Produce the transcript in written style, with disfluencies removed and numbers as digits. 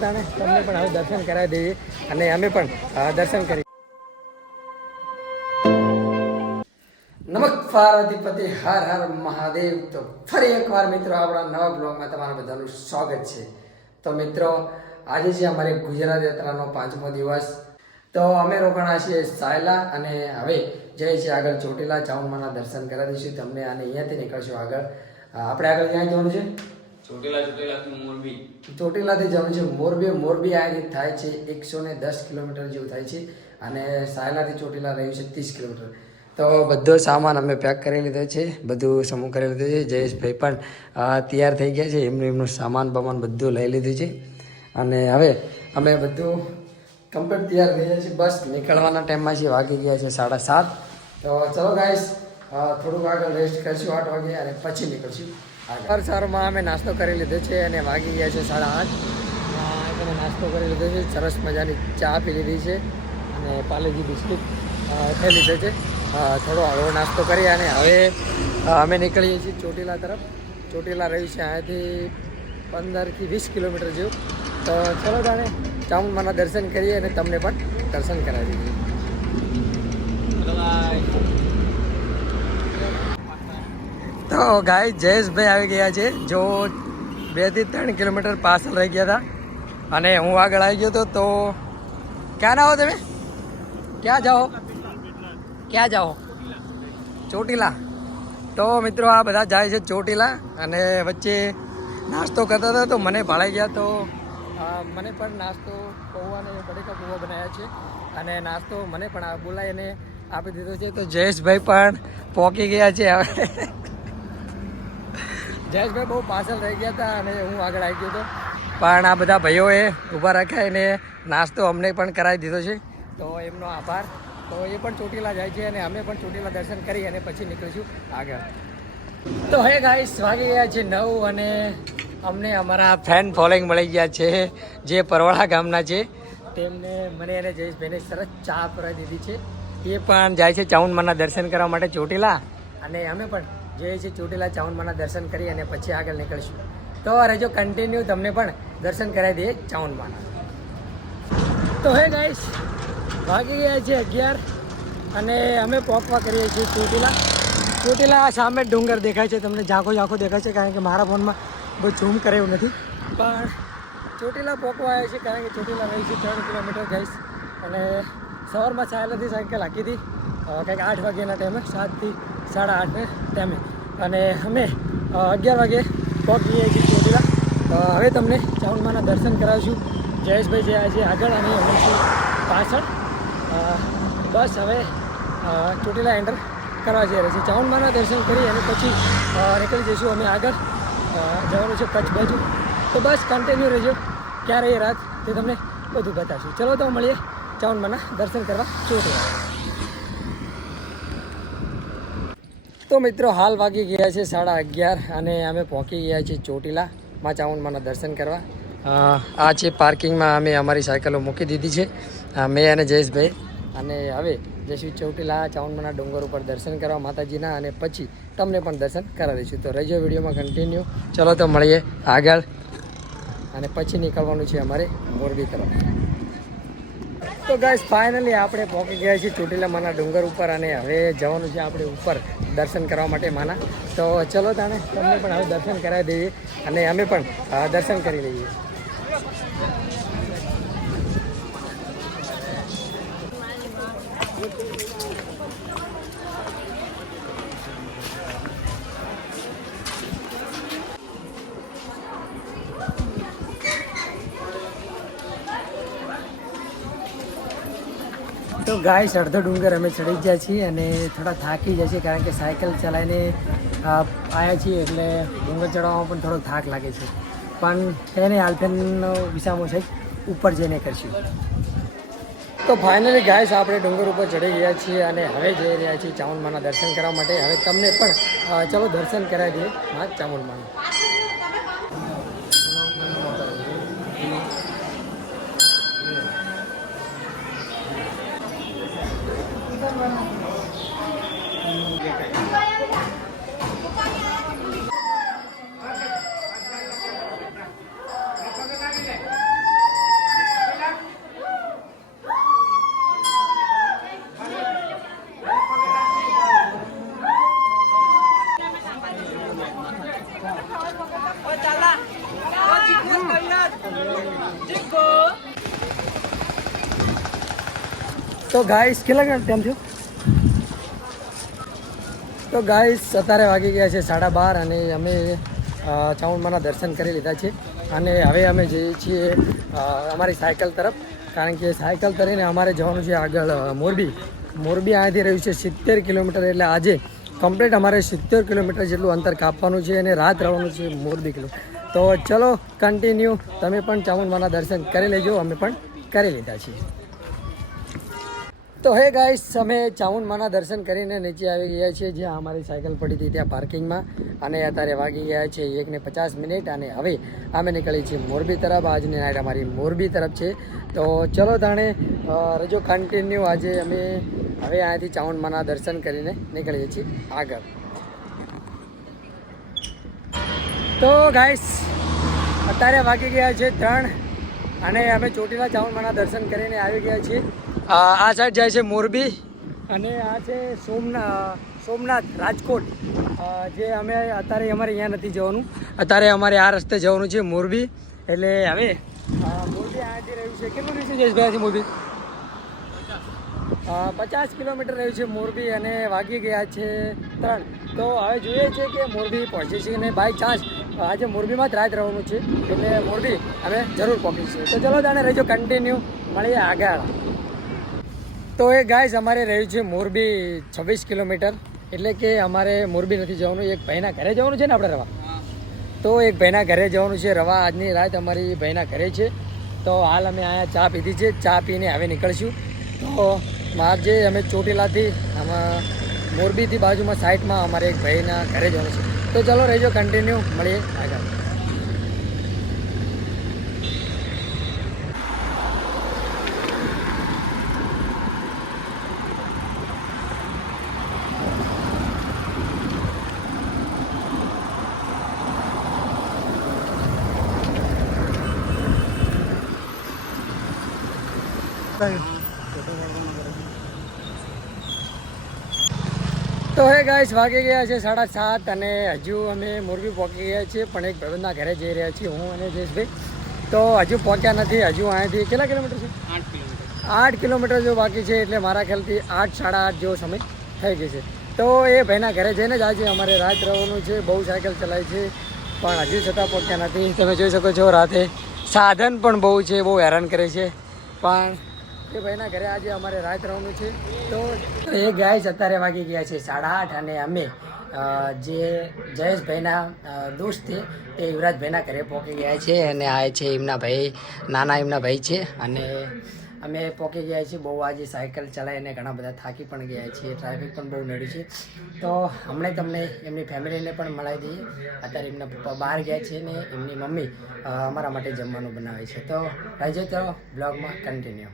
તમને પણ હવે દર્શન કરાવી દઈએ અને અમે પણ દર્શન કરી. નમસ્કાર અધિપતિ હર હર મહાદેવ. તો ફરી એકવાર મિત્રો આપણા નવા બ્લોગમાં તમારા બધાનું સ્વાગત છે. તો મિત્રો આજે છે અમારી ગુજરાત યાત્રાનો 5મો દિવસ. તો અમે રોકાણા છીએ સાયલા અને હવે જઈએ છીએ આગળ ચોટીલા. ચામુંડાના દર્શન કરાવી દઈશું તમને અને અહીંયાથી નીકળશું આગળ. આપણે આગળ ક્યાં જવાનું છે? ચોટીલાથી જવાનું છે મોરબી અહીંથી થાય છે 110 કિલોમીટર જેવું થાય છે અને સાયલાથી ચોટીલા રહ્યું છે 30 કિલોમીટર. તો બધો સામાન અમે પેક કરી લીધો છે, બધું સમૂહ કરી લીધું છે. જયેશભાઈ પણ તૈયાર થઈ ગયા છે, એમનું સામાન બમાન બધું લઈ લીધું છે અને હવે અમે બધું કમ્પ્લીટ તૈયાર થઈ ગયા છીએ. બસ નીકળવાના ટાઈમમાં છે, વાગી ગયા છે 7:30. તો ચલો ગાઈસ થોડુંક આગળ રેસ્ટ કરશું 8 વાગે અને પછી નીકળશું. સવારમાં અમે નાસ્તો કરી લીધો છે અને વાગી ગયા છે 8:30. અમે નાસ્તો કરી લીધો છે, સરસ મજાની ચા પી લીધી છે અને પાલેજી બિસ્કિટ ખાઈ લીધો છે. થોડો હળવો નાસ્તો કરી અને હવે અમે નીકળીએ છીએ ચોટીલા તરફ. ચોટીલા રહ્યું છે અહીંયાથી 15 થી 20 કિલોમીટર જેવું. તો ચલો તાણે ચામુંડાના દર્શન કરીએ અને તમને પણ દર્શન કરાવી દઈએ. તો ગાય જયેશભાઈ આવી ગયા છે, જો 2 થી 3 કિલોમીટર પાછળ રહી ગયા હતા અને હું આગળ આવી ગયો હતો. તો ક્યાં ના હો તમે? ક્યાં જાઓ? ચોટીલા. તો મિત્રો આ બધા જાય છે ચોટીલા અને વચ્ચે નાસ્તો કરતા હતા તો મને ભાળાઈ ગયા. તો મને પણ નાસ્તો પૌવા અને બટેકા પૌવા બનાવ્યા છે અને નાસ્તો મને પણ બોલાવીને આપી દીધો છે. તો જયેશભાઈ પણ પહોંચી ગયા છે. હવે જયેશભાઈ બહુ પાછળ રહી ગયા હતા અને હું આગળ આવી ગયો હતો, પણ આ બધા ભાઈઓએ ઊભા રાખ્યા અને નાસ્તો અમને પણ કરાવી દીધો છે. તો એમનો આભાર. તો એ પણ ચોટીલા જાય છે અને અમે પણ ચોટીલા દર્શન કરી અને પછી નીકળીશું આગળ. તો હે ગાઈસ વાગી ગયા છે 9 અને અમને અમારા ફેન ફોલોઈંગ મળી ગયા છે જે પરવાળા ગામના છે. તેમને મને અને જયેશભાઈને સરસ ચા પરાવી દીધી છે. એ પણ જાય છે ચામુંડાના દર્શન કરવા માટે ચોટીલા અને અમે પણ જઈએ છીએ ચોટીલા ચામુંડાના દર્શન કરી અને પછી આગળ નીકળીશું. તો રહેજો કન્ટિન્યુ, તમને પણ દર્શન કરાવી દઈએ ચામુંડાના. તો હે ગાઈસ વાગી ગયા છે 11 અને અમે પહોંચવા કરીએ છીએ ચોટીલા. ચોટીલા સામે ડુંગર દેખાય છે, તમને ઝાંખો દેખાય છે કારણ કે મારા ફોનમાં બહુ ઝૂમ કરે એવું નથી, પણ ચોટીલા પહોંચવા આવ્યા છે કારણ કે ચોટીલા રહી છે 3 કિલોમીટર ગાઈસ. અને સવારમાં સાયલાથી સાયકલ હાકી હતી કંઈક 8 વાગ્યાના ટાઈમે, 7 થી 8:30 ટાઈમે અને અમે 11 વાગે પહોંચી ગયા છીએ ચોટીલા. હવે તમને ચામુંડાના દર્શન કરાવીશું. જયેશભાઈ જે છે આગળ અને અમે પાછળ. બસ હવે ચોટીલા એન્ટર કરવા જઈ રહ્યા છે. ચામુંડાના દર્શન કરી અને પછી નીકળી જઈશું અમે આગળ. જવાનું છે કચ્છ બાજુ. તો બસ કન્ટિન્યુ રહેજો, ક્યાં રહી રાત તે તમને બધું બતાવશું. ચલો તો મળીએ ચામુંડાના દર્શન કરવા ચોટીલા. તો મિત્રો હાલ વાગી ગયા છે 11:30 અને અમે પહોંચી ગયા છીએ ચોટીલામાં ચામુંડાના દર્શન કરવા. આ છે પાર્કિંગમાં અમે અમારી સાયકલો મૂકી દીધી છે, મેં અને જયેશભાઈ. અને હવે જઈશું ચોટીલા ચામુંડાના ડુંગર ઉપર દર્શન કરવા માતાજીના અને પછી તમને પણ દર્શન કરાવીશું. તો રહેજો વિડીયોમાં કન્ટિન્યુ. ચલો તો મળીએ આગળ અને પછી નીકળવાનું છે અમારે મોરબી તરફ. તો ગાઈસ ફાઇનલી આપણે પહોંચી ગયા છીએ ચોટીલા માના ડુંગર ઉપર અને હવે જવાનું છે આપણે ઉપર દર્શન કરવા માટે માના. તો ચલો તાણે તમને પણ હવે દર્શન કરાવી દઈએ અને અમે પણ દર્શન કરી લઈએ. તો ગાઈસ અડધો ડુંગર અમે ચડી ગયા છીએ અને થોડા થાકી જાય છે કારણ કે સાયકલ ચલાવીને આવ્યા છીએ એટલે ડુંગર ચડવામાં પણ થોડો થાક લાગે છે, પણ તેને આલ્ફેનનો વિસામો છે ઉપર જઈને કરશું. તો ફાઇનલી ગાઈસ આપણે ડુંગર ઉપર ચડી ગયા છીએ અને હવે જઈ રહ્યા છીએ ચામુંડાના દર્શન કરવા માટે. હવે તમને પણ ચલો દર્શન કરાવી દઈએ ચામુંડાના. તો ગાઈસ કેટલા ટાઈમ થયો? તો ગાઈસ અત્યારે વાગી ગયા છે 12:30 અને અમે ચામુંડમાના દર્શન કરી લીધા છે અને હવે અમે જઈએ છીએ અમારી સાયકલ તરફ, કારણ કે સાયકલ કરીને અમારે જવાનું છે આગળ મોરબી. મોરબી અહીંયાથી રહ્યું છે 70 કિલોમીટર, એટલે આજે કમ્પ્લીટ અમારે 70 કિલોમીટર જેટલું અંતર કાપવાનું છે અને રાત રહેવાનું છે મોરબી કિલો. તો ચલો કન્ટિન્યુ, તમે પણ ચામુંડમાના દર્શન કરી લેજો, અમે પણ કરી લીધા છીએ. તો હે ગાઈસ, અમે ચામુંડમાના દર્શન કરીને નીચે આવી ગયા છીએ, જ્યાં અમારી સાયકલ પડી હતી ત્યાં પાર્કિંગમાં, અને અત્યારે વાગી ગયા છે 1:50 અને હવે અમે નીકળી છીએ મોરબી તરફ. આજની નાઇટ અમારી મોરબી તરફ છે. તો ચલો તાણે રજો કન્ટિન્યુ. આજે અમે હવે અહીંયાથી ચામુંડમાના દર્શન કરીને નીકળીએ છીએ આગળ. તો ગાઈસ અત્યારે વાગી ગયા છે 3 અને અમે ચોટીલા ચામુંડમાના દર્શન કરીને આવી ગયા છીએ. આ સાઈડ જાય છે મોરબી અને આ છે સોમનાથ રાજકોટ. જે અમે અત્યારે અમારે અહીંયા નથી જવાનું, અત્યારે અમારે આ રસ્તે જવાનું છે મોરબી. એટલે હવે મોરબી અહીંયાથી રહ્યું છે, કેટલું રહ્યું છે જયેશભાઈ મોરબી? 50 કિલોમીટર રહ્યું છે મોરબી અને વાગી ગયા છે 3. તો હવે જોઈએ છે કે મોરબી પહોંચી છે અને બાય ચાન્સ આજે મોરબીમાં જ રાત રહેવાનું છે, એટલે મોરબી અમે જરૂર પહોંચીશું. તો ચલો જાણે રહેજો કન્ટિન્યુ, મળીએ આગળ. તો એ ગાઈઝ અમારે રહ્યું છે મોરબી 26 કિલોમીટર, એટલે કે અમારે મોરબી નથી જવાનું, એક ભાઈના ઘરે જવાનું છે ને આપણે રવા. તો એક ભાઈના ઘરે જવાનું છે રવા. આજની રાત અમારી ભાઈના ઘરે છે. તો હાલ અમે અહીંયા ચા પીધી છે, ચા પીને હવે નીકળશું. તો મારે જે અમે ચોટીલાથી આમાં મોરબીથી બાજુમાં સાઈડમાં અમારે એક ભાઈના ઘરે જવાનું છે. તો ચલો રહેજો કન્ટિન્યુ, મળીએ આગળ. તો હે ગાઈસ વાગી ગયા છે 7:30 અને હજુ અમે મોરબી પહોંચી ગયા છીએ, પણ એક ભાઈબંધના ઘરે જઈ રહ્યા છીએ હું અને જયેશભાઈ. તો હજુ પહોંચ્યા નથી. હજુ અહીંયાથી કેટલા કિલોમીટર છે? 8 કિલોમીટર જો બાકી છે, એટલે મારા ખ્યાલથી 8 8:30 જેવો સમય થઈ ગયો છે. તો એ ભાઈના ઘરે જઈને જ આજે અમારે રાત રહેવાનું છે. બહુ સાયકલ ચલાવી છે પણ હજુ છતાં પહોંચ્યા નથી. તમે જોઈ શકો છો રાતે સાધન પણ બહુ છે, બહુ હેરાન કરે છે. પણ એ ભાઈના ઘરે આજે અમારે રાત રહેવાનું છે. તો એ ગાઈસ અત્યારે વાગી ગયા છે 8:30 અને અમે જે જયેશભાઈના દોસ્ત છે તે યુવરાજભાઈના ઘરે પહોંચી ગયા છે અને આ છે એમના ભાઈ, નાના એમના ભાઈ છે. અને અમે પહોંચી ગયા છીએ. બહુ આજે સાયકલ ચલાવીને ઘણા બધા થાકી પણ ગયા છીએ, ટ્રાફિક પણ બહુ નડ્યું છે. તો હમણાં તમને એમની ફેમિલીને પણ મળાવી દઈએ. અત્યારે એમના પપ્પા બહાર ગયા છે ને એમની મમ્મી અમારા માટે જમવાનું બનાવે છે. તો રહેજો તો બ્લોગમાં કન્ટિન્યુ.